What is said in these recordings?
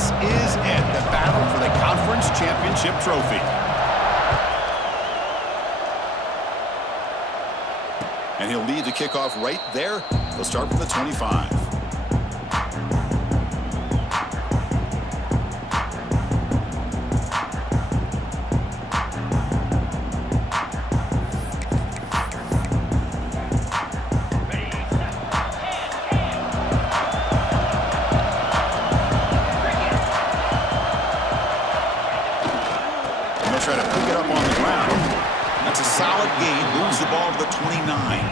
This is it, the battle for the conference championship trophy. And he'll lead the kickoff right there. They'll start from the 25. Try to pick it up on the ground. That's a solid gain. Moves the ball to the 29.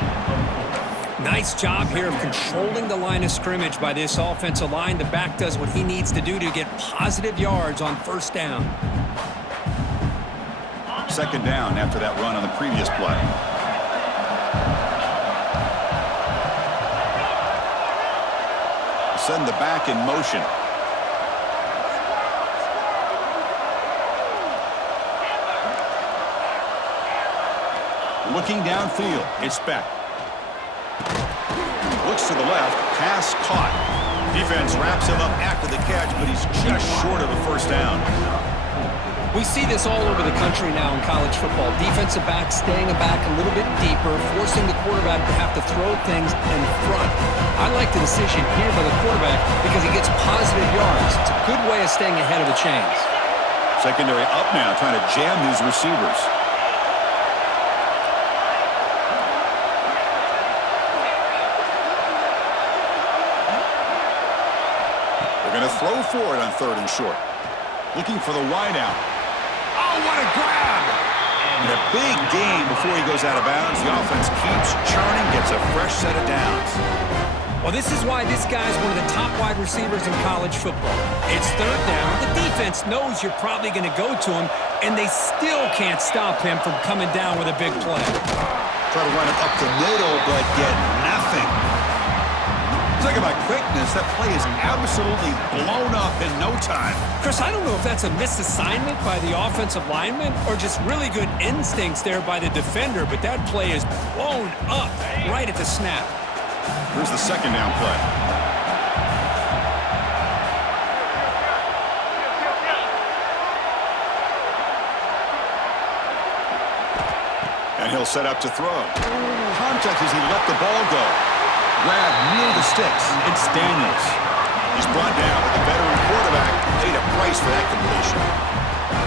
Nice job here of controlling the line of scrimmage by this offensive line. The back does what he needs to do to get positive yards on first down. Second down after that run on the previous play. Send the back in motion. Looking downfield, it's Beck. Looks to the left, pass caught. Defense wraps him up after the catch, but he's just short of a first down. We see this all over the country now in college football. Defensive backs staying back a little bit deeper, forcing the quarterback to have to throw things in front. I like the decision here by the quarterback because he gets positive yards. It's a good way of staying ahead of the chains. Secondary up now, trying to jam these receivers. Going to throw for it on third and short. Looking for the wide out. Oh, what a grab! And a big gain before he goes out of bounds. The offense keeps churning, gets a fresh set of downs. Well, this is why this guy's one of the top wide receivers in college football. It's third down. The defense knows you're probably going to go to him, and they still can't stop him from coming down with a big play. Try to run it up the middle, but get nothing. Talk about quickness. That play is absolutely blown up in no time. Chris, I don't know if that's a misassignment by the offensive lineman or just really good instincts there by the defender, but that play is blown up right at the snap. Here's the second down play. And he'll set up to throw. Contact as he let the ball go. Grab near the sticks. It's Daniels. He's brought down, but the veteran quarterback paid a price for that completion.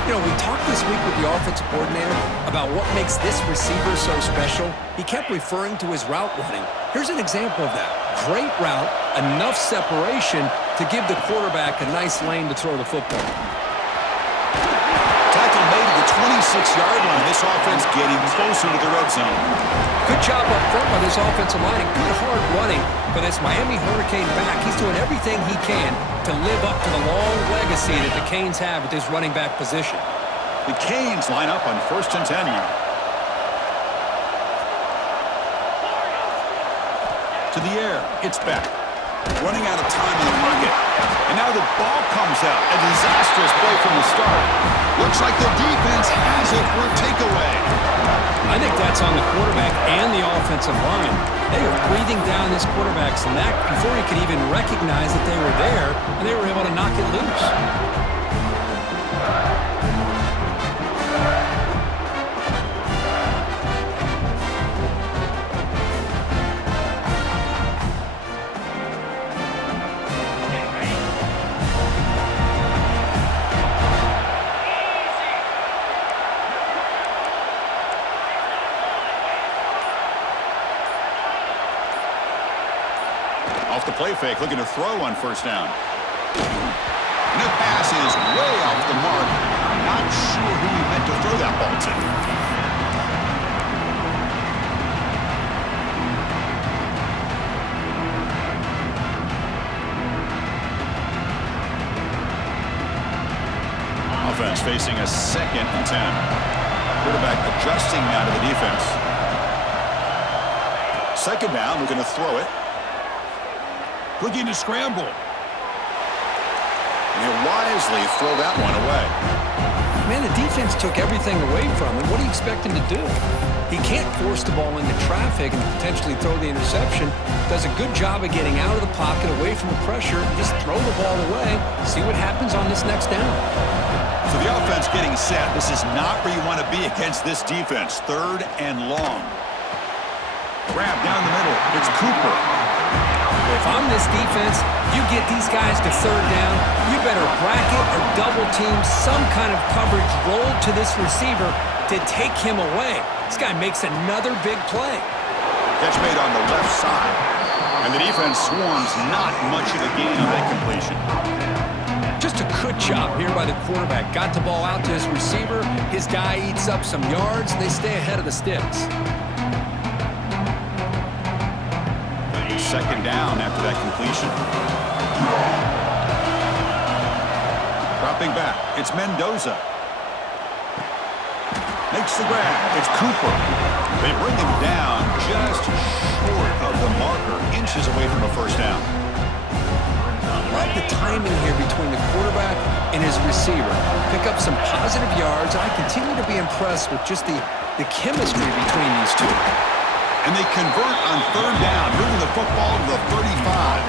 You know, we talked this week with the offensive coordinator about what makes this receiver so special. He kept referring to his route running. Here's an example of that. Great route, enough separation to give the quarterback a nice lane to throw the football. Tackle made at the 26-yard line. This offense getting closer to the red zone. Good job up front by this offensive line and good hard running. But this Miami Hurricane back, he's doing everything he can to live up to the long legacy that the Canes have at this running back position. The Canes line up on 1st and 10 now. To the air, it's Beck. Running out of time in the pocket. And now the ball comes out. A disastrous play from the start. Looks like the defense has it for a takeaway. I think that's on the quarterback and the offensive line. They were breathing down this quarterback's neck before he could even recognize that they were there, and they were able to knock it loose. Off the play fake, looking to throw on first down. And the pass is way off the mark. Not sure who he meant to throw that ball to. Offense facing a 2nd and 10. Quarterback adjusting now to the defense. Second down, we're going to throw it. Looking to scramble. And he'll wide wisely throw that one away. Man, the defense took everything away from him. What do you expect him to do? He can't force the ball into traffic and potentially throw the interception. Does a good job of getting out of the pocket, away from the pressure, and just throw the ball away. See what happens on this next down. So the offense getting set. This is not where you want to be against this defense. 3rd and long. Grab down the middle. It's Cooper. If I'm this defense, you get these guys to 3rd down, you better bracket or double team some kind of coverage roll to this receiver to take him away. This guy makes another big play. Catch made on the left side. And the defense swarms not much of a gain on that completion. Just a good job here by the quarterback. Got the ball out to his receiver. His guy eats up some yards, and they stay ahead of the sticks. 2nd down after that completion. Dropping back, it's Mendoza. Makes the grab, it's Cooper. They bring him down just short of the marker, inches away from a 1st down. I like the timing here between the quarterback and his receiver. Pick up some positive yards. I continue to be impressed with just the chemistry between these two. And they convert on 3rd down, moving the football to the 35.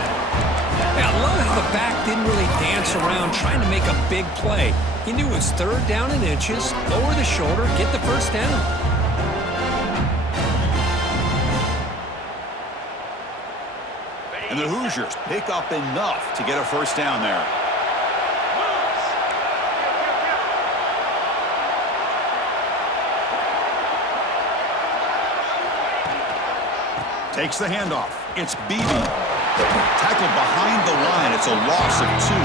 Yeah, I love how the back didn't really dance around trying to make a big play. He knew it was 3rd down in inches, lower the shoulder, get the 1st down. And the Hoosiers pick up enough to get a 1st down there. Takes the handoff. It's Beebe. Tackled behind the line. It's a loss of 2.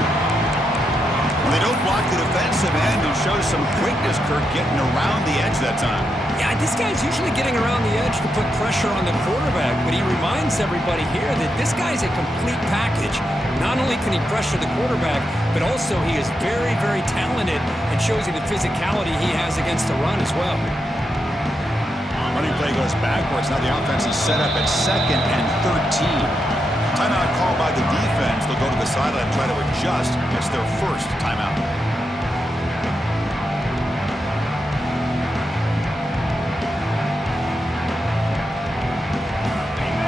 When they don't block the defensive end, he shows some quickness, Kirk, getting around the edge that time. Yeah, this guy's usually getting around the edge to put pressure on the quarterback, but he reminds everybody here that this guy's a complete package. Not only can he pressure the quarterback, but also he is very, very talented and shows you the physicality he has against the run as well. Running play goes backwards. Now the offense is set up at 2nd and 13. Timeout call by the defense. They'll go to the sideline and try to adjust. It's their 1st timeout.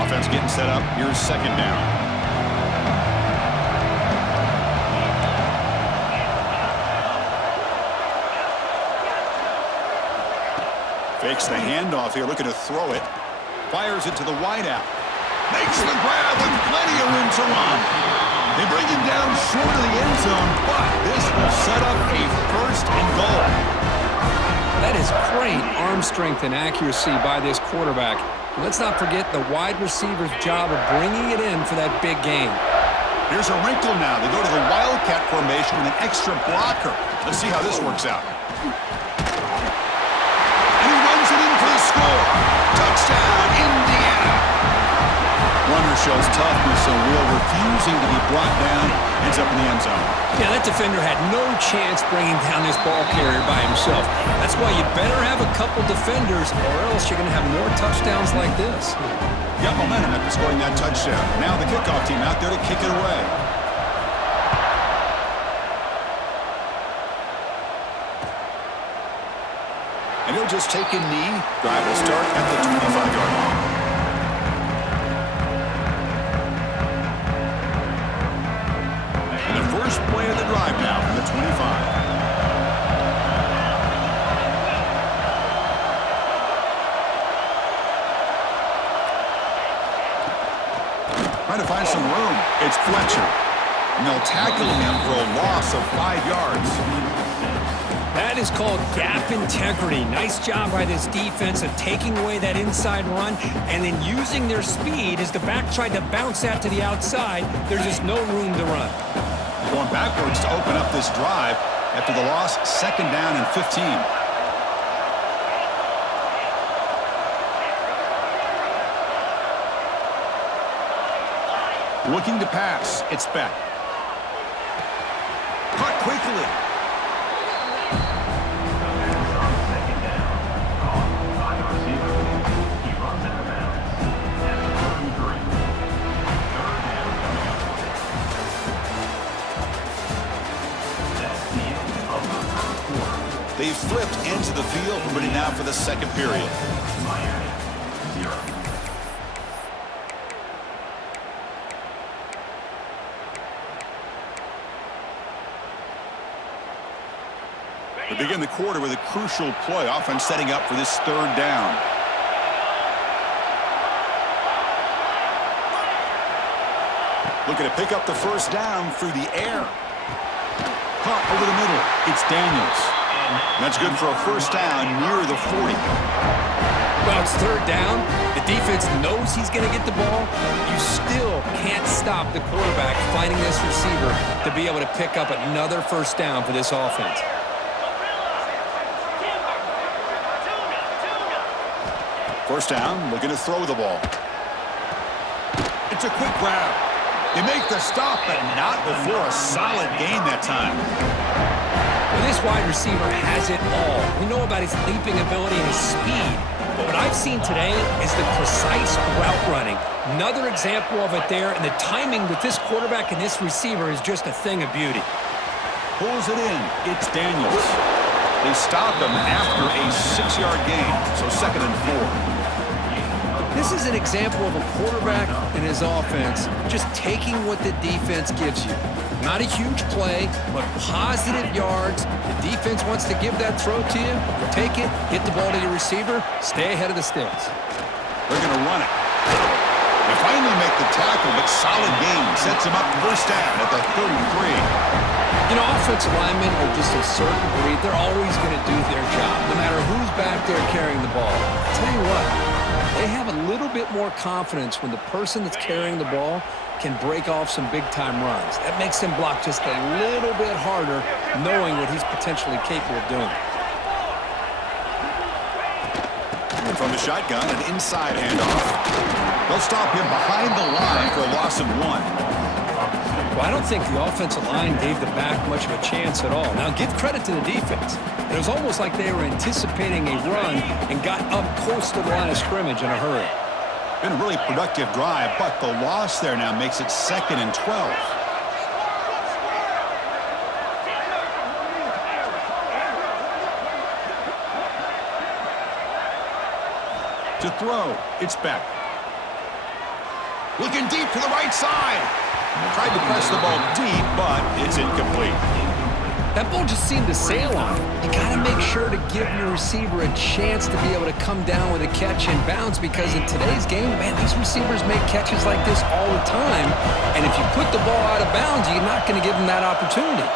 Offense getting set up. Here's 2nd down. Fakes the handoff here, looking to throw it. Fires it to the wideout. Makes the grab with plenty of room to run. They bring him down short of the end zone, but this will set up a 1st and goal. That is great arm strength and accuracy by this quarterback. Let's not forget the wide receiver's job of bringing it in for that big game. Here's a wrinkle now. They go to the Wildcat formation with an extra blocker. Let's see how this works out. Score. Touchdown, Indiana. Runner shows toughness and will, refusing to be brought down, ends up in the end zone. Yeah, that defender had no chance bringing down this ball carrier by himself. That's why you better have a couple defenders, or else you're going to have more touchdowns like this. Got momentum after scoring that touchdown. Now the kickoff team out there to kick it away. And he'll just take a knee. Drive will start at the 25-yard line. And the first play of the drive now from the 25. Trying to find some room. It's Fletcher. And they'll tackle him for a loss of 5 yards. That is called gap integrity. Nice job by this defense of taking away that inside run and then using their speed as the back tried to bounce that to the outside. There's just no room to run. Going backwards to open up this drive after the loss, 2nd down and 15. Looking to pass. It's Beck. Caught quickly. They've flipped into the field, ready now for the second period. We begin the quarter with a crucial play. Offense setting up for this third down. Looking to pick up the first down through the air. Caught over the middle. It's Daniels. And that's good for a first down near the 40. Well, it's third down. The defense knows he's going to get the ball. You still can't stop the quarterback finding this receiver to be able to pick up another first down for this offense. First down, looking to throw the ball. It's a quick grab. They make the stop, but not before a solid gain that time. Well, this wide receiver has it all. We know about his leaping ability and his speed, but what I've seen today is the precise route running. Another example of it there, and the timing with this quarterback and this receiver is just a thing of beauty. Pulls it in. It's Daniels. They stopped him after a 6-yard gain, so 2nd and 4. This is an example of a quarterback and his offense just taking what the defense gives you. Not a huge play, but positive yards. The defense wants to give that throw to you. You take it, get the ball to your receiver, stay ahead of the sticks. They're going to run it. They finally make the tackle, but solid gain sets them up first down at the 33. You know, offensive linemen are just a certain breed. They're always going to do their job, no matter who's back there carrying the ball. I'll tell you what, they have a little bit more confidence when the person that's carrying the ball can break off some big-time runs. That makes them block just a little bit harder, knowing what he's potentially capable of doing. And from the shotgun, an inside handoff. They'll stop him behind the line for a loss of 1. Well, I don't think the offensive line gave the back much of a chance at all. Now, give credit to the defense. It was almost like they were anticipating a run and got up close to the line of scrimmage in a hurry. Been a really productive drive, but the loss there now makes it 2nd and 12. To throw, it's Beck. Looking deep to the right side. Tried to press the ball deep, but it's incomplete. That ball just seemed to sail on him. You got to make sure to give your receiver a chance to be able to come down with a catch and bounce, because in today's game, man, these receivers make catches like this all the time. And if you put the ball out of bounds, you're not going to give them that opportunity.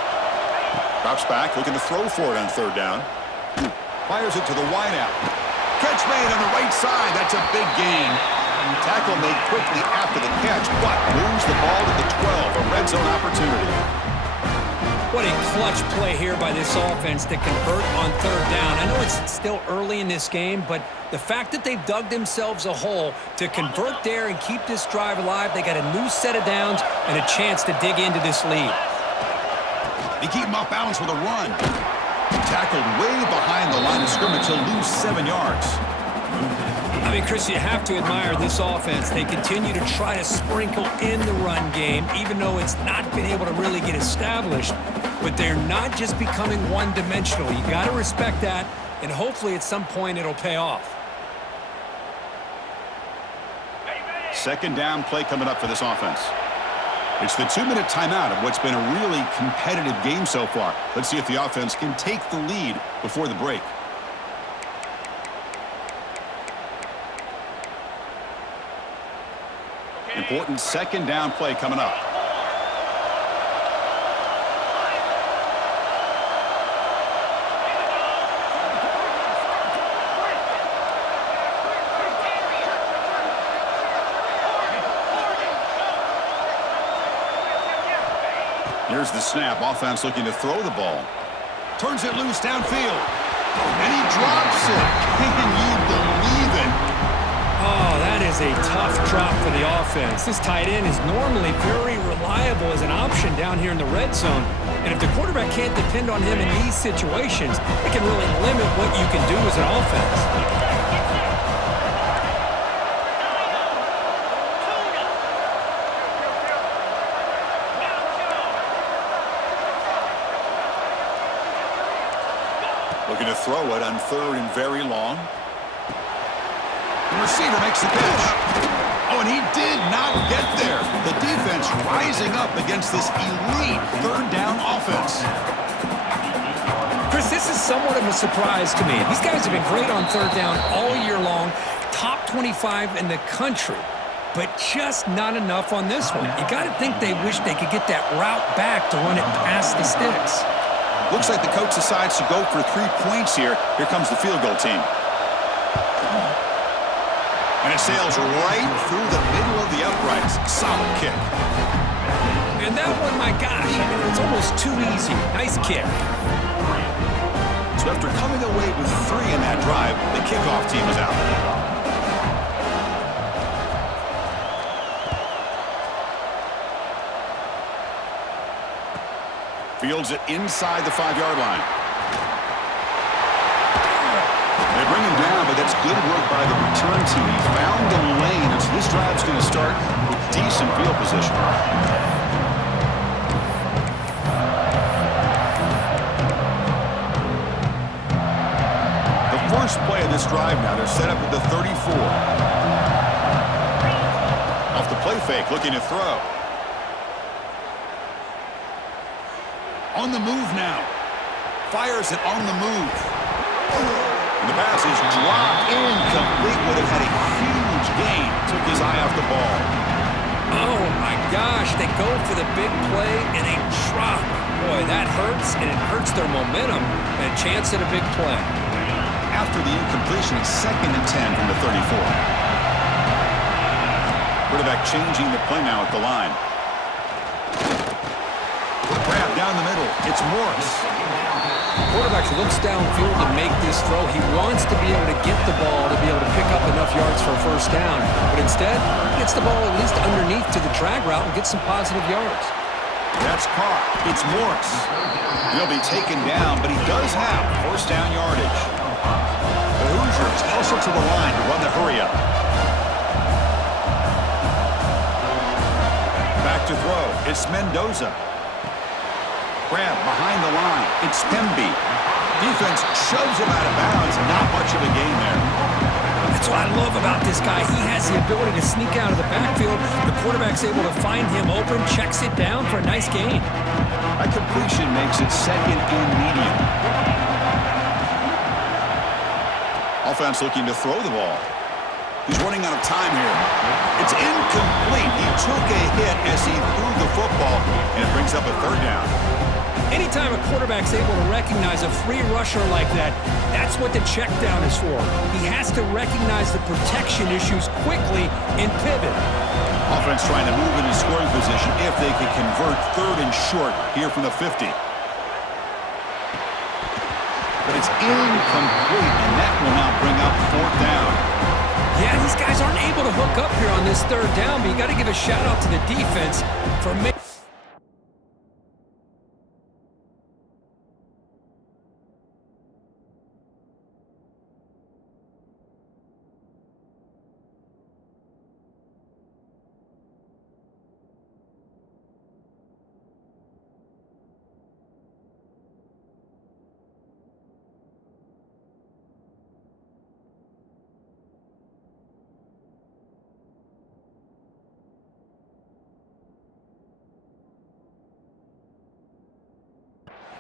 Drops back, looking to throw for it on third down. Fires it to the wideout. Catch made on the right side. That's a big gain. Tackle made quickly after the catch, but moves the ball to the 12, a red zone opportunity. What a clutch play here by this offense to convert on third down. I know it's still early in this game, but the fact that they've dug themselves a hole to convert there and keep this drive alive, they got a new set of downs and a chance to dig into this lead. They keep him off balance with a run. Tackled way behind the line of scrimmage. He'll lose 7 yards. I mean, Chris, you have to admire this offense. They continue to try to sprinkle in the run game, even though it's not been able to really get established. But they're not just becoming one-dimensional. You got to respect that, and hopefully at some point it'll pay off. Second down play coming up for this offense. It's the 2-minute timeout of what's been a really competitive game so far. Let's see if the offense can take the lead before the break. Important second down play coming up. Here's the snap. Offense looking to throw the ball. Turns it loose downfield. And he drops it. Can you believe it? Oh, that is a tough drop for the offense. This tight end is normally very reliable as an option down here in the red zone. And if the quarterback can't depend on him in these situations, it can really limit what you can do as an offense. Looking to throw it on 3rd and very long. The receiver makes the catch. Oh, and he did not get there. The defense rising up against this elite 3rd down offense. Chris, this is somewhat of a surprise to me. These guys have been great on 3rd down all year long. Top 25 in the country. But just not enough on this one. You got to think they wish they could get that route back to run it past the sticks. Looks like the coach decides to go for 3 points here. Here comes the field goal team. And it sails right through the middle of the uprights. Solid kick. And that one, my gosh, I mean, it's almost too easy. Nice kick. So after coming away with 3 in that drive, the kickoff team is out. Fields it inside the 5-yard line. They bring him down, but that's good work by the return team. He found the lane, and so this drive's going to start with decent field position. The first play of this drive now, they're set up at the 34. Off the play fake, looking to throw. On the move now. Fires it on the move. And the pass is dropped incomplete. Would have had a huge gain. Took his eye off the ball. Oh, my gosh. They go for the big play and a drop. Boy, that hurts, and it hurts their momentum. And a chance at a big play. After the incompletion, it's 2nd and 10 from the 34. Quarterback changing the play now at the line. Grab down the middle. It's Morris. Quarterback looks downfield to make this throw. He wants to be able to get the ball to be able to pick up enough yards for a 1st down. But instead, he gets the ball at least underneath to the drag route and gets some positive yards. That's caught. It's Morris. He'll be taken down, but he does have 1st down yardage. The Hoosiers hustle to the line to run the hurry up. Back to throw. It's Mendoza. Grab behind the line. It's Pemby. Defense shoves him out of bounds. Not much of a gain there. That's what I love about this guy. He has the ability to sneak out of the backfield. The quarterback's able to find him open, checks it down for a nice gain. That completion makes it 2nd and medium. Offense looking to throw the ball. He's running out of time here. It's incomplete. He took a hit as he threw the football, and it brings up a 3rd down. Anytime a quarterback's able to recognize a free rusher like that, that's what the check down is for. He has to recognize the protection issues quickly and pivot. Offense trying to move into scoring position if they can convert 3rd and short here from the 50. But it's incomplete, and that will now bring up 4th down. Yeah, these guys aren't able to hook up here on this 3rd down, but you got to give a shout out to the defense for making.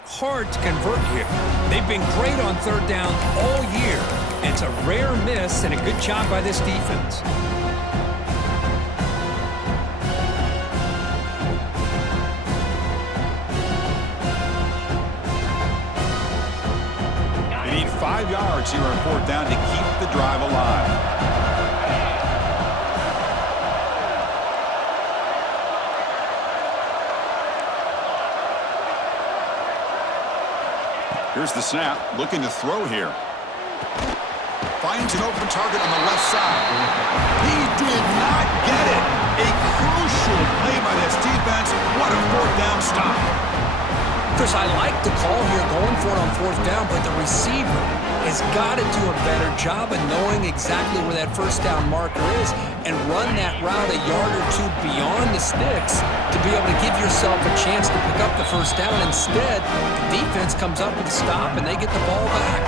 Hard to convert here. They've been great on 3rd down all year. It's a rare miss and a good job by this defense. They need 5 yards here on 4th down to keep the drive alive. Here's the snap, looking to throw here. Finds an open target on the left side. He did not get it. A crucial play by this defense. What a 4th down stop. Chris, I like the call here going for it on 4th down, but the receiver has got to do a better job of knowing exactly where that first down marker is and run that route a yard or two beyond the sticks to be able to give yourself a chance to pick up the first down. Instead, the defense comes up with a stop and they get the ball back.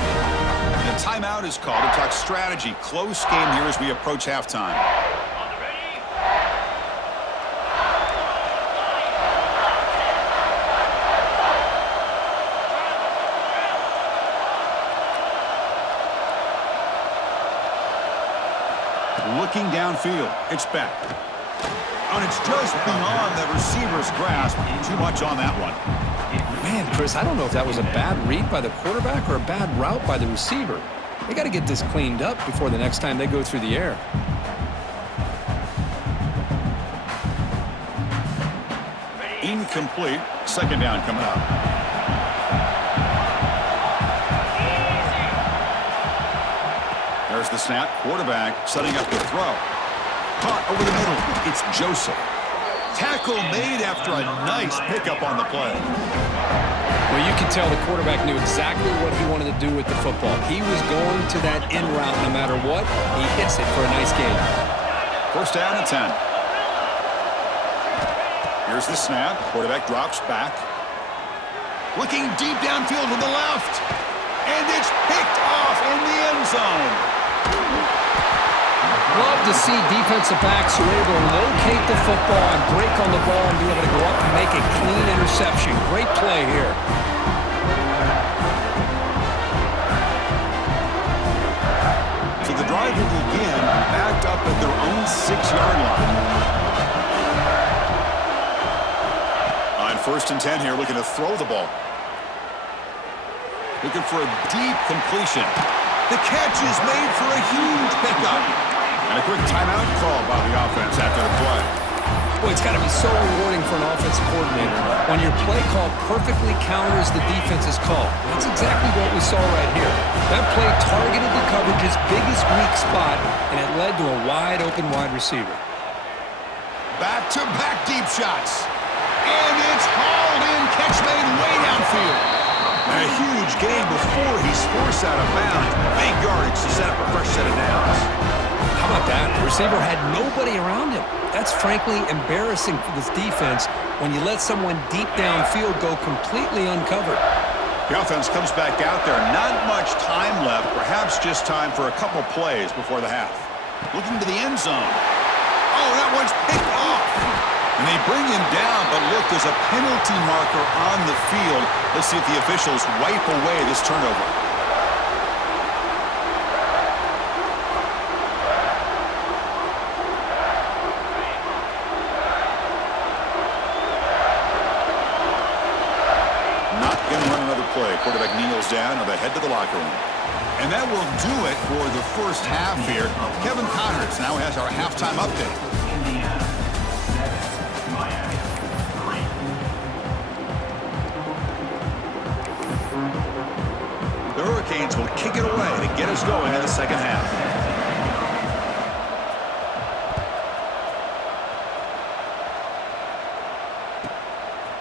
The timeout is called to talk strategy. Close game here as we approach halftime. Looking downfield. It's back. And it's just beyond the receiver's grasp. Too much on that one. Man, Chris, I don't know if that was a bad read by the quarterback or a bad route by the receiver. They got to get this cleaned up before the next time they go through the air. Incomplete. Second down coming up. There's the snap. Quarterback setting up the throw. Caught over the middle. It's Joseph. Tackle made after a nice pickup on the play. Well, you can tell the quarterback knew exactly what he wanted to do with the football. He was going to that in route no matter what. He hits it for a nice gain. First down and 10. Here's the snap. Quarterback drops back. Looking deep downfield to the left. And it's picked off in the end zone. Love to see defensive backs who are able to locate the football and break on the ball and be able to go up and make a clean interception. Great play here. So the drive will begin backed up at their own 6-yard line. On first and 10 here, looking to throw the ball. Looking for a deep completion. The catch is made for a huge pickup. And a quick timeout called by the offense after the play. Boy, it's got to be so rewarding for an offensive coordinator when your play call perfectly counters the defense's call. That's exactly what we saw right here. That play targeted the coverage's biggest weak spot, and it led to a wide-open wide receiver. Back-to-back deep shots. And it's hauled in. Catch made way downfield. And a huge gain before he's forced out of bounds. Big yardage to set up a fresh set of downs. How about that? The receiver had nobody around him. That's frankly embarrassing for this defense when you let someone deep downfield go completely uncovered. The offense comes back out there. Not much time left. Perhaps just time for a couple plays before the half. Looking to the end zone. Oh, that one's picked off. And they bring him down, but look, there's a penalty marker on the field. Let's see if the officials wipe away this turnover. Not going to run another play. Quarterback kneels down, and they head to the locker room. And that will do it for the first half here. Kevin Connors now has our halftime update. The Hurricanes will kick it away to get us going in the second half.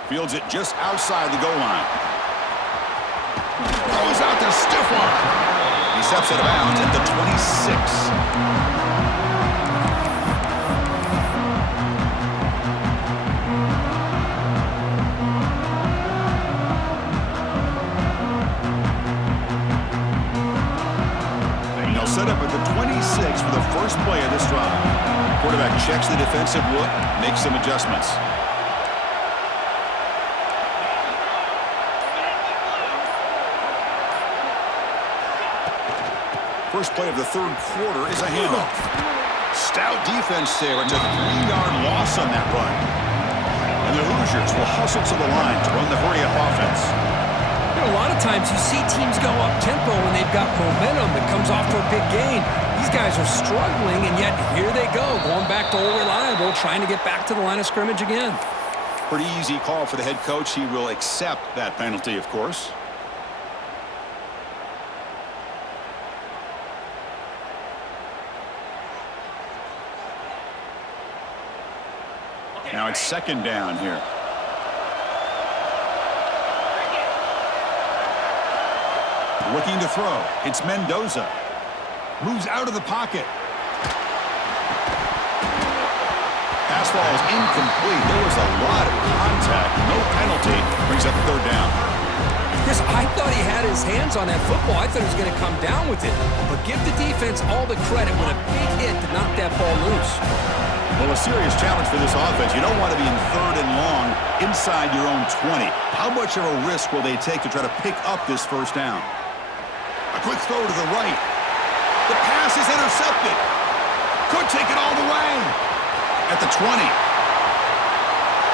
Fields it just outside the goal line. Throws out the stiff one. He steps out of bounds at the 26. Set up at the 26 for the first play of this drive. Quarterback checks the defensive look, makes some adjustments. First play of the third quarter is a handoff. Stout defense there. It's a 3-yard loss on that run. And the Hoosiers will hustle to the line to run the hurry-up offense. A lot of times you see teams go up-tempo when they've got momentum that comes off for a big gain. These guys are struggling, and yet here they go, going back to old reliable, trying to get back to the line of scrimmage again. Pretty easy call for the head coach. He will accept that penalty, of course. Now it's second down here. Looking to throw. It's Mendoza. Moves out of the pocket. Pass ball is incomplete. There was a lot of contact. No penalty. Brings up third down. Chris, I thought he had his hands on that football. I thought he was going to come down with it. But give the defense all the credit with a big hit to knock that ball loose. Well, a serious challenge for this offense. You don't want to be in third and long inside your own 20. How much of a risk will they take to try to pick up this first down? A quick throw to the right. The pass is intercepted. Could take it all the way. At the 20.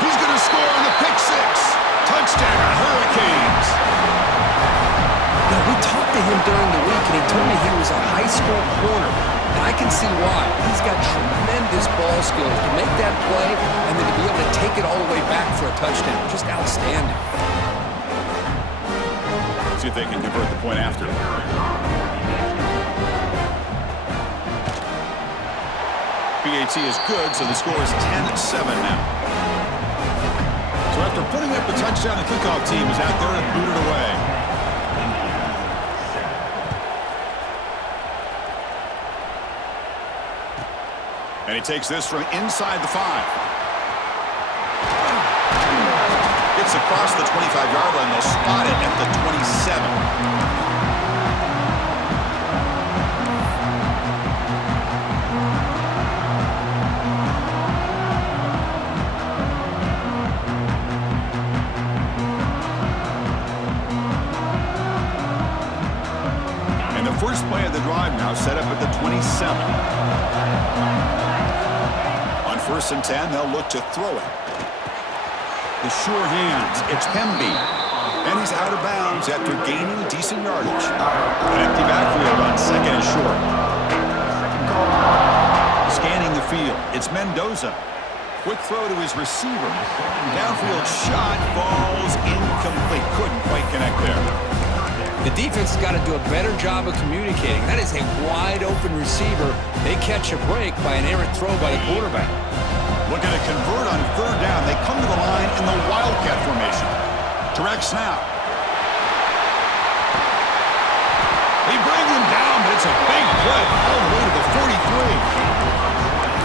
He's going to score on the pick six. Touchdown, Hurricanes. Now, we talked to him during the week, and he told me he was a high school corner. And I can see why. He's got tremendous ball skills to make that play and then to be able to take it all the way back for a touchdown. Just outstanding. See if they can convert the point after. PAT is good, so the score is 10-7 now. So after putting up the touchdown, the kickoff team is out there and booted away. And he takes this from inside the 5. Gets across the 25-yard line. They'll spot it at the 27. First play of the drive now set up at the 27. On 1st and 10, they'll look to throw it. The sure hands. It's Pemby. And he's out of bounds after gaining decent yardage. An empty backfield on 2nd and short. Scanning the field. It's Mendoza. Quick throw to his receiver. Downfield shot falls incomplete. Couldn't quite connect there. The defense has got to do a better job of communicating. That is a wide-open receiver. They catch a break by an errant throw by the quarterback. Looking to convert on third down. They come to the line in the Wildcat formation. Direct snap. They bring him down, but it's a big play all the way to the 43.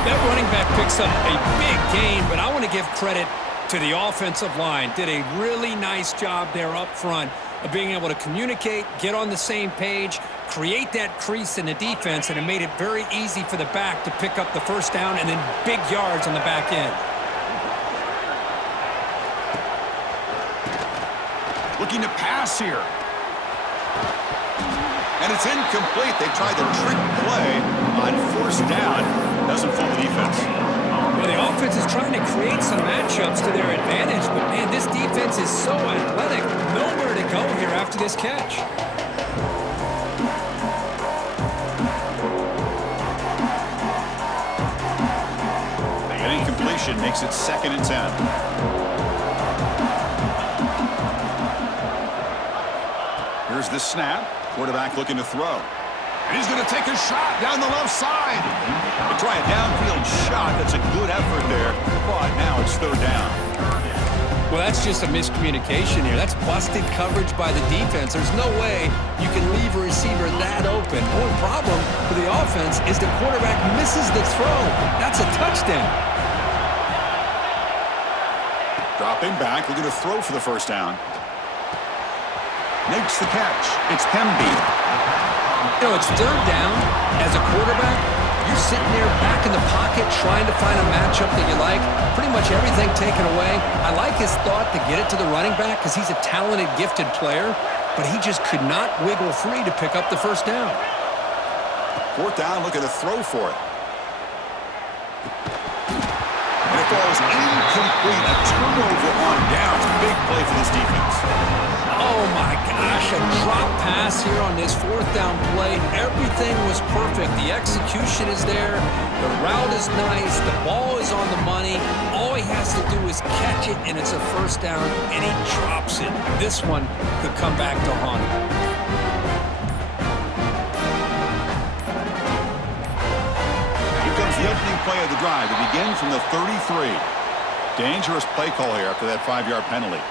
That running back picks up a big gain, but I want to give credit to the offensive line. Did a really nice job there up front of being able to communicate, get on the same page, create that crease in the defense, and it made it very easy for the back to pick up the first down and then big yards on the back end. Looking to pass here. And it's incomplete. They tried the trick play on 1st down. Doesn't fool the defense. Well, the offense is trying to create some matchups to their advantage, but man, this defense is so athletic. Nowhere to go here after this catch. An incompletion makes it 2nd and 10. Here's the snap. Quarterback looking to throw. And he's going to take a shot down the left side. They try a downfield shot. That's a good effort there. But now it's 3rd down. Well, that's just a miscommunication here. That's busted coverage by the defense. There's no way you can leave a receiver that open. The only problem for the offense is the quarterback misses the throw. That's a touchdown. Dropping back, looking to throw for the first down. Makes the catch. It's Pemby. You know, it's 3rd down. As a quarterback, you're sitting there back in the pocket trying to find a matchup that you like. Pretty much everything taken away. I like his thought to get it to the running back because he's a talented, gifted player, but he just could not wiggle free to pick up the first down. 4th down, looking to throw for it. And it falls incomplete. A turnover on downs. Big play for this defense. Oh, my gosh, a drop pass here on this 4th down play. Everything was perfect. The execution is there. The route is nice. The ball is on the money. All he has to do is catch it, and it's a first down, and he drops it. This one could come back to haunt him. Here comes the opening play of the drive. It begins from the 33. Dangerous play call here after that 5-yard penalty.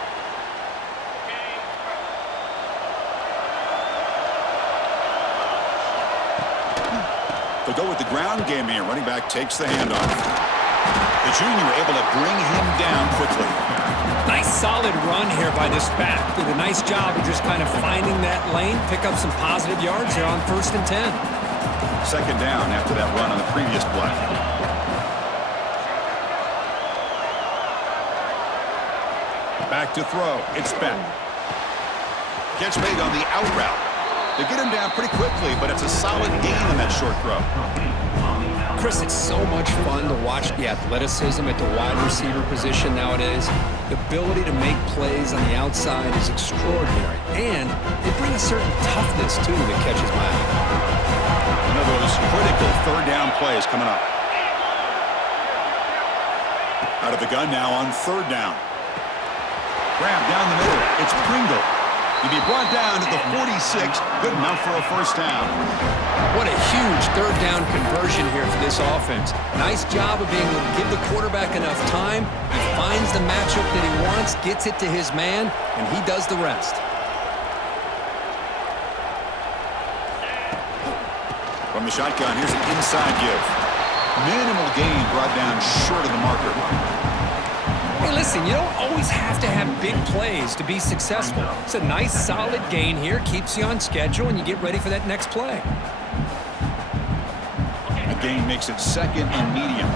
They'll go with the ground game here. Running back takes the handoff. The junior able to bring him down quickly. Nice solid run here by this back. Did a nice job of just kind of finding that lane, pick up some positive yards there on 1st and 10. Second down after that run on the previous play. Back to throw. It's Beck. Catch made on the out route. They get him down pretty quickly, but it's a solid gain on that short throw. Chris, it's so much fun to watch the athleticism at the wide receiver position nowadays. The ability to make plays on the outside is extraordinary, and they bring a certain toughness, too, that catches my eye. One of those critical third down plays coming up. Out of the gun now on 3rd down. Grab down the middle. It's Pringle. He'll be brought down to the 46. Good enough for a 1st down. What a huge 3rd down conversion here for this offense. Nice job of being able to give the quarterback enough time. He finds the matchup that he wants, gets it to his man, and he does the rest. From the shotgun, here's an inside give. Minimal gain brought down short of the marker. Hey, listen, you don't always have to have big plays to be successful. It's a nice, solid gain here, keeps you on schedule, and you get ready for that next play. The gain makes it 2nd and medium.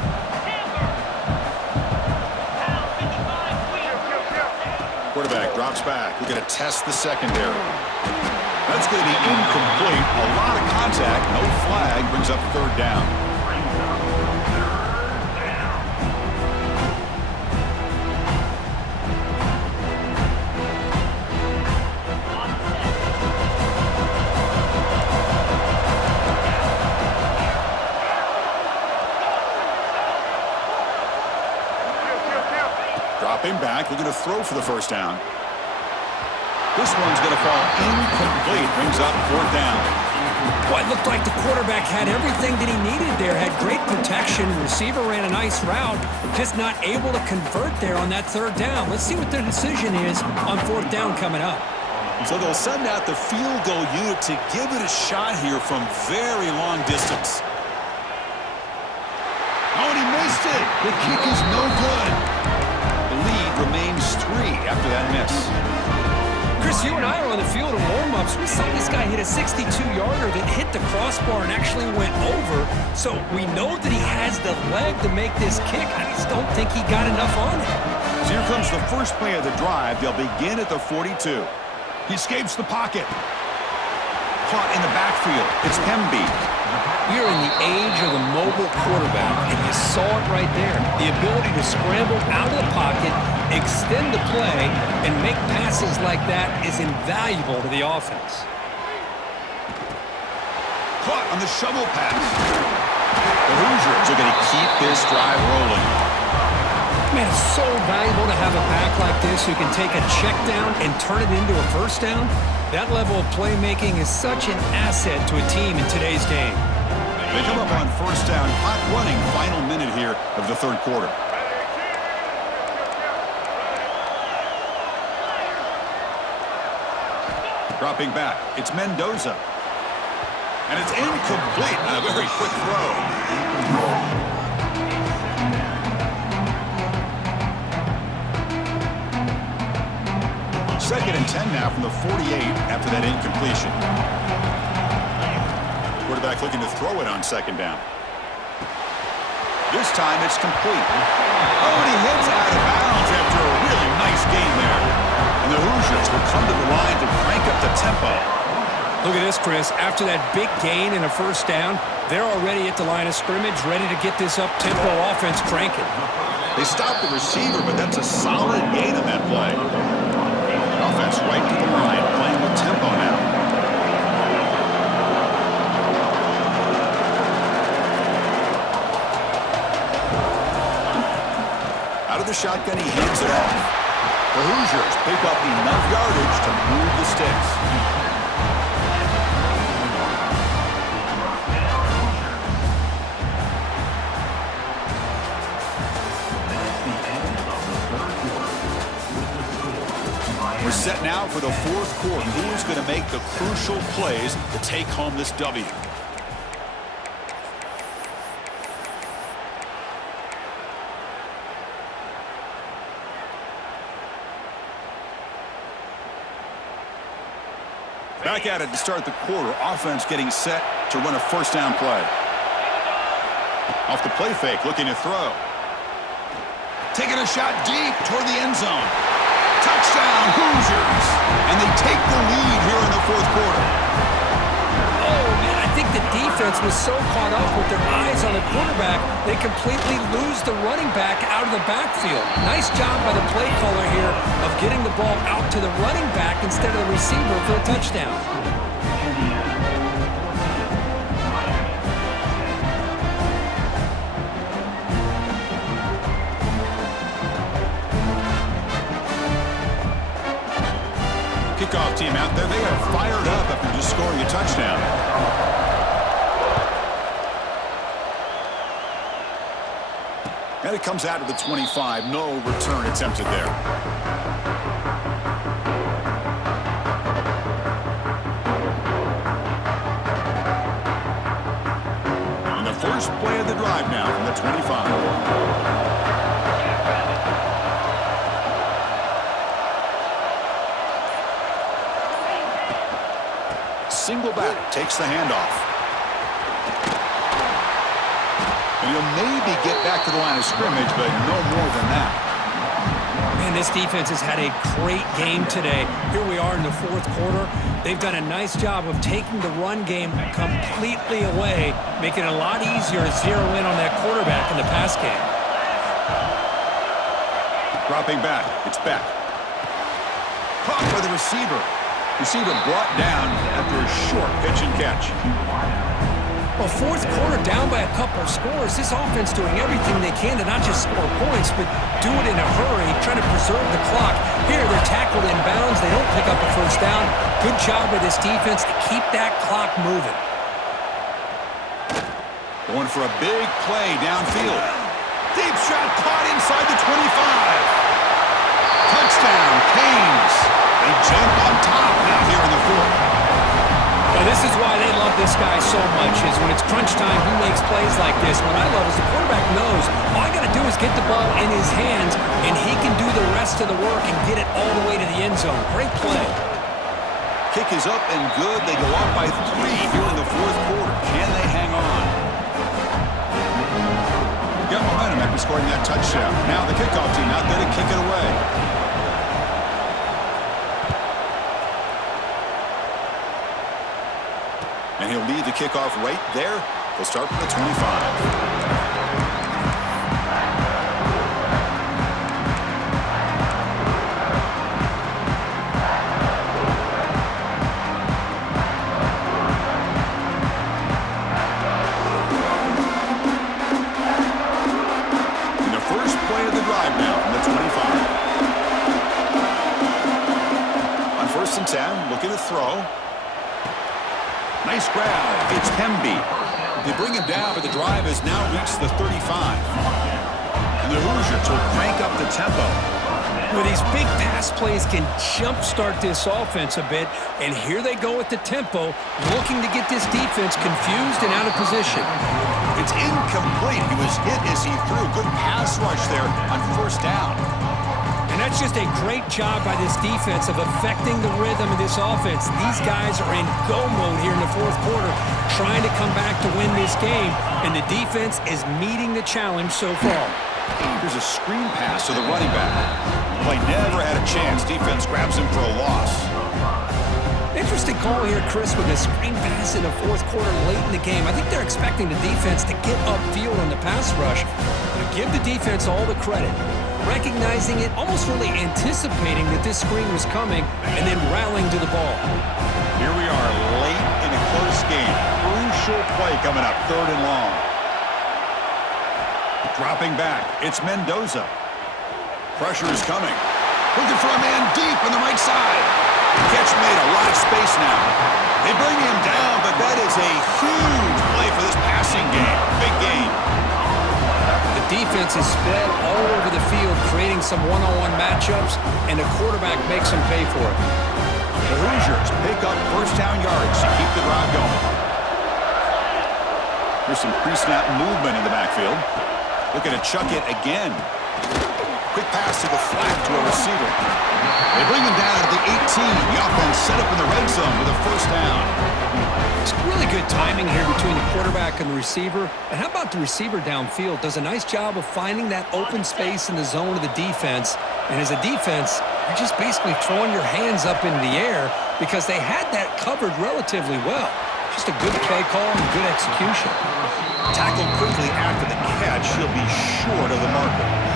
Quarterback drops back. We're going to test the secondary. That's going to be incomplete. A lot of contact. No flag. Brings up 3rd down. Dropping back, looking to throw for the 1st down. This one's going to fall incomplete. Brings up 4th down. Well, it looked like the quarterback had everything that he needed there. Had great protection. Receiver ran a nice route. Just not able to convert there on that 3rd down. Let's see what their decision is on 4th down coming up. So they'll send out the field goal unit to give it a shot here from very long distance. Oh, and he missed it. The kick is no good. The lead remains 3 after that miss. Chris, you and I were on the field in warm-ups. We saw this guy hit a 62-yarder that hit the crossbar and actually went over. So we know that he has the leg to make this kick. I just don't think he got enough on it. So here comes the first play of the drive. They'll begin at the 42. He escapes the pocket. Caught in the backfield. It's Hemby. We're in the age of the mobile quarterback, and you saw it right there. The ability to scramble out of the pocket, extend the play, and make passes like that is invaluable to the offense. Caught on the shovel pass. The Hoosiers are going to keep this drive rolling. Man, it's so valuable to have a back like this who can take a check down and turn it into a 1st down. That level of playmaking is such an asset to a team in today's game. They come up on 1st down, clock running, final minute here of the 3rd quarter. Dropping back, it's Mendoza. And it's incomplete on a very quick throw. 2nd and 10 now from the 48 after that incompletion. Quarterback looking to throw it on 2nd down. This time it's complete. Oh, and he hits out of bounds after a really nice game there. And the Hoosiers will come to the line to crank up the tempo. Look at this, Chris. After that big gain and a 1st down, they're already at the line of scrimmage, ready to get this up-tempo offense cranking. They stopped the receiver, but that's a solid gain on that play. Offense right to the line, playing with tempo now. Out of the shotgun, he hands it off. The Hoosiers pick up enough yardage to move the sticks. We're set now for the 4th quarter. Who's going to make the crucial plays to take home this W? Back at it to start the quarter. Offense getting set to run a first down play. Off the play fake, looking to throw. Taking a shot deep toward the end zone. Touchdown, Hoosiers! And they take the lead here in the fourth quarter. Oh, man, I think the defense was so caught up with their eyes on the quarterback, they completely lose the running back out of the backfield. Nice job by the play caller here of getting the ball out to the running back instead of the receiver for a touchdown. Kickoff team out there. They are fired up after just scoring a touchdown. And it comes out to the 25. No return attempted there. And the first play of the drive now from the 25. Single back, takes the handoff. And he'll maybe get back to the line of scrimmage, but no more than that. Man, this defense has had a great game today. Here we are in the fourth quarter. They've done a nice job of taking the run game completely away, making it a lot easier to zero in on that quarterback in the pass game. Dropping back, it's back. Caught by the receiver. Receiver brought down after a short pitch and catch. Well, fourth quarter down by a couple of scores. This offense doing everything they can to not just score points, but do it in a hurry, trying to preserve the clock. Here, they're tackled in bounds. They don't pick up a first down. Good job by this defense to keep that clock moving. Going for a big play downfield. Deep shot caught inside the 25. Touchdown, Canes. They jump on top now here in the fourth. Well, this is why they love this guy so much, is when it's crunch time, he makes plays like this. What I love is the quarterback knows all I got to do is get the ball in his hands, and he can do the rest of the work and get it all the way to the end zone. Great play. Kick is up and good. They go up by 3 here in the fourth quarter. Can they hang on? Got momentum after scoring that touchdown. Now the kickoff team out there to kick it away. And he'll lead the kickoff right there. They'll start from the 25. And the first play of the drive now from the 25. On 1st and 10, looking to throw. Nice grab. It's Hemby. They bring him down, but the drive has now reached the 35. And the Hoosiers will crank up the tempo. Well, these big pass plays can jumpstart this offense a bit, and here they go with the tempo, looking to get this defense confused and out of position. It's incomplete. He was hit as he threw. Good pass rush there on 1st down. And that's just a great job by this defense of affecting the rhythm of this offense. These guys are in go mode here in the fourth quarter, trying to come back to win this game, and the defense is meeting the challenge so far. Here's a screen pass to the running back. Play never had a chance. Defense grabs him for a loss. Interesting call here, Chris, with a screen pass in the fourth quarter late in the game. I think they're expecting the defense to get upfield on the pass rush. But give the defense all the credit. Recognizing it, almost really anticipating that this screen was coming, and then rallying to the ball. Here we are, late in a close game. Crucial play coming up, 3rd and long. Dropping back, it's Mendoza. Pressure is coming. Looking for a man deep on the right side. Catch made, a lot of space now. They bring him down, but that is a huge play for this passing game. Big game. Defense is spread all over the field, creating some one-on-one matchups, and the quarterback makes them pay for it. The Hoosiers pick up first down yards to keep the drive going. There's some pre-snap movement in the backfield. Looking to chuck it again. Quick pass to the flat to a receiver. They bring him down at the 18. The offense set up in the red zone with a first down. It's really good timing here between the quarterback and the receiver. And how about the receiver downfield? Does a nice job of finding that open space in the zone of the defense. And as a defense, you're just basically throwing your hands up into the air because they had that covered relatively well. Just a good play call and good execution. Tackled quickly after the catch. He'll be short of the marker.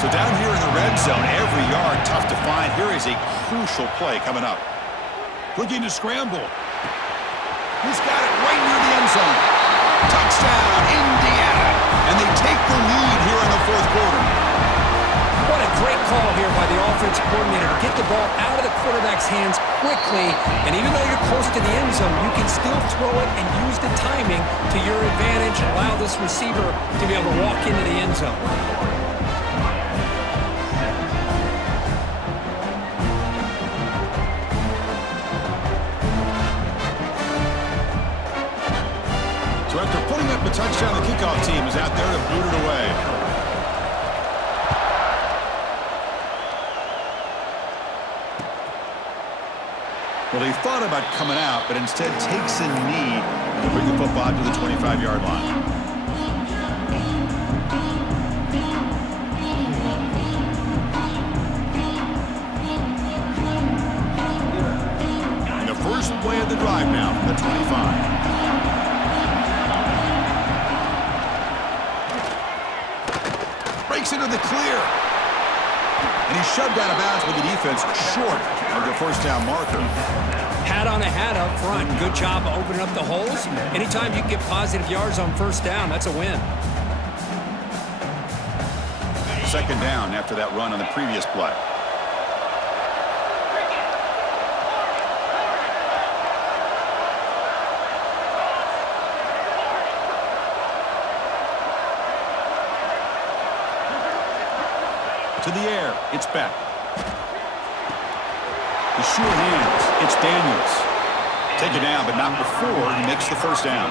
So down here in the red zone, every yard tough to find. Here is a crucial play coming up. Looking to scramble. He's got it right near the end zone. Touchdown, Indiana. And they take the lead here in the fourth quarter. What a great call here by the offensive coordinator to get the ball out of the quarterback's hands quickly. And even though you're close to the end zone, you can still throw it and use the timing to your advantage and allow this receiver to be able to walk into the end zone. So after putting up a touchdown, the kickoff team is out there to boot it away. Well, he thought about coming out, but instead takes a knee to bring the football to the 25-yard line. And the first play of the drive now from the 25. Breaks into the clear. And he's shoved out of bounds with the defense short of the first down marker. Hat on a hat up front. Good job opening up the holes. Anytime you can get positive yards on first down, that's a win. Second down after that run on the previous play. To the air, it's Beck. The sure hands, it's Daniels. Take it down, but not before he makes the first down.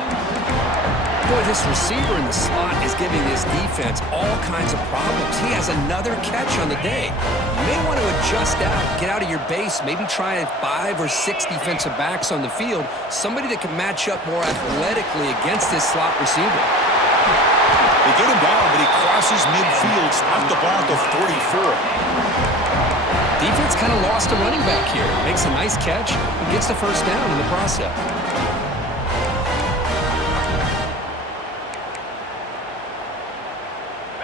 Boy, this receiver in the slot is giving this defense all kinds of problems. He has another catch on the day. You may want to adjust out, get out of your base, maybe try 5 or 6 defensive backs on the field, somebody that can match up more athletically against this slot receiver. They get him down, but he crosses midfield, off the ball to 44. Defense kind of lost a running back here. Makes a nice catch and gets the first down in the process.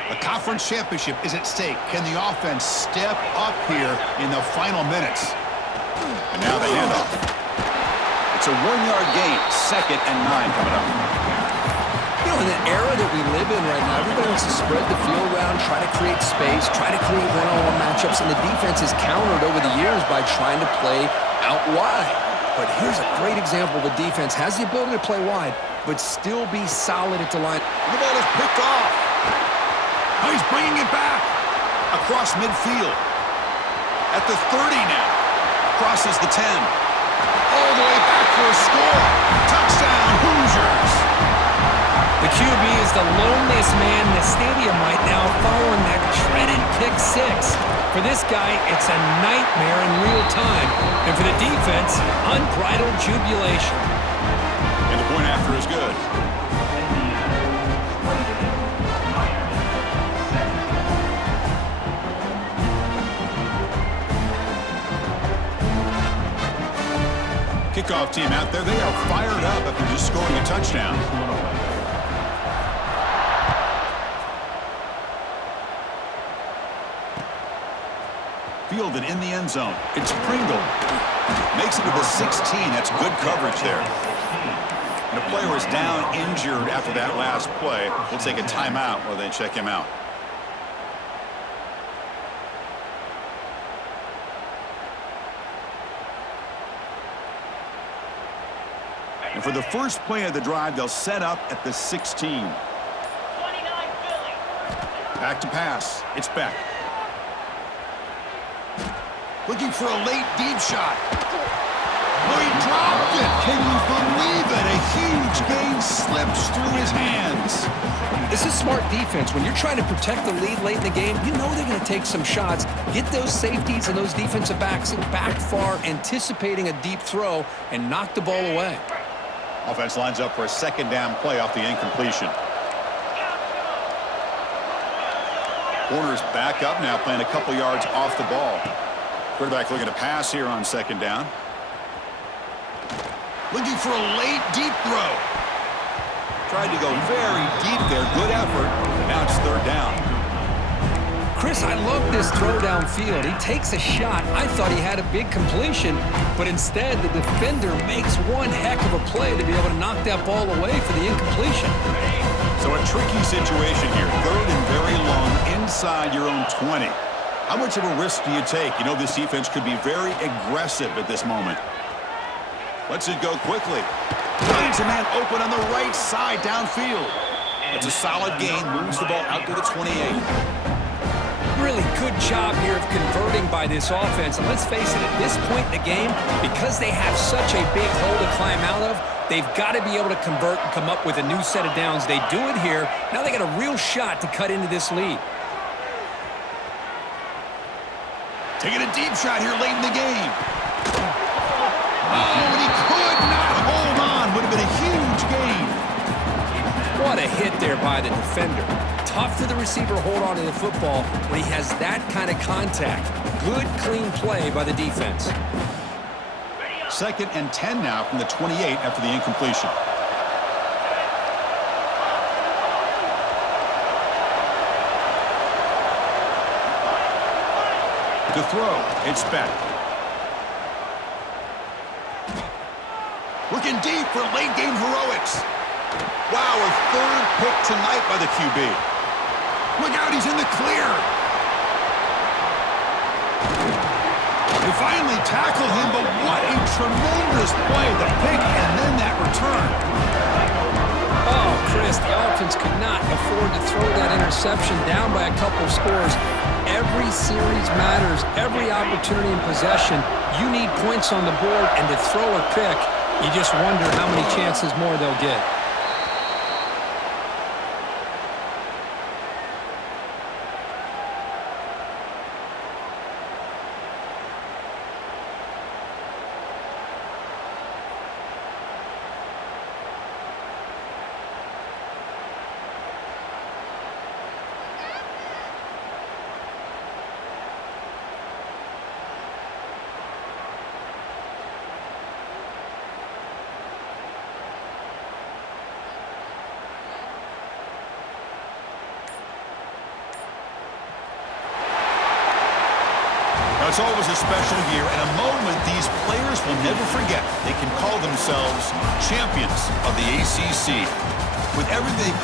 A conference championship is at stake. Can the offense step up here in the final minutes? And now the handoff. It's a 1-yard gain, 2nd and 9 coming up. You know, in the era that we live in right now, everybody wants to spread the field around, try to create space, try to create one-on-one matchups, and the defense has countered over the years by trying to play out wide. But here's a great example of a defense has the ability to play wide, but still be solid at the line. The ball is picked off. Oh, he's bringing it back across midfield. At the 30 now. Crosses the 10. All the way back for a score. Touchdown, Hoosiers. The QB is the loneliest man in the stadium right now following that dreaded pick 6. For this guy, it's a nightmare in real time. And for the defense, unbridled jubilation. And the point after is good. Kickoff team out there, they are fired up after just scoring a touchdown. Fielded in the end zone. It's Pringle. Makes it to the 16. That's good coverage there. And a player is down injured after that last play. We'll take a timeout while they check him out. And for the first play of the drive, they'll set up at the 16. Back to pass. It's Beck. Looking for a late deep shot. Oh, he dropped it. Can you believe it? A huge Each game slips through his hands. This is smart defense. When you're trying to protect the lead late in the game, you know they're going to take some shots, get those safeties and those defensive backs back far, anticipating a deep throw, and knock the ball away. Offense lines up for a second down play off the incompletion. Corner's back up now, playing a couple yards off the ball. Quarterback looking to pass here on second down. Looking for a late, deep throw. Tried to go very deep there. Good effort. Now it's third down. Chris, I love this throw downfield. He takes a shot. I thought he had a big completion, but instead the defender makes one heck of a play to be able to knock that ball away for the incompletion. So a tricky situation here. Third and very long inside your own 20. How much of a risk do you take? You know this defense could be very aggressive at this moment. Lets it go quickly. Finds a man open on the right side downfield. It's a solid gain. Moves the ball out to the 28. Really good job here of converting by this offense. And let's face it, at this point in the game, because they have such a big hole to climb out of, they've got to be able to convert and come up with a new set of downs. They do it here. Now they got a real shot to cut into this lead. Taking a deep shot here late in the game. Oh, and he could not hold on. Would have been a huge gain. What a hit there by the defender. Tough for the receiver to hold on to the football when he has that kind of contact. Good, clean play by the defense. Second and 10 now from the 28 after the incompletion. To throw, it's Beck. Looking deep for late game heroics. Wow, a third pick tonight by the QB. Look out, he's in the clear. They finally tackle him, but what a tremendous play. The pick and then that return. Oh, Chris, the offense could not afford to throw that interception down by a couple of scores. Every series matters. Every opportunity in possession. You need points on the board, and to throw a pick, you just wonder how many chances more they'll get. It's always a special year and a moment these players will never forget. They can call themselves champions of the ACC. With everything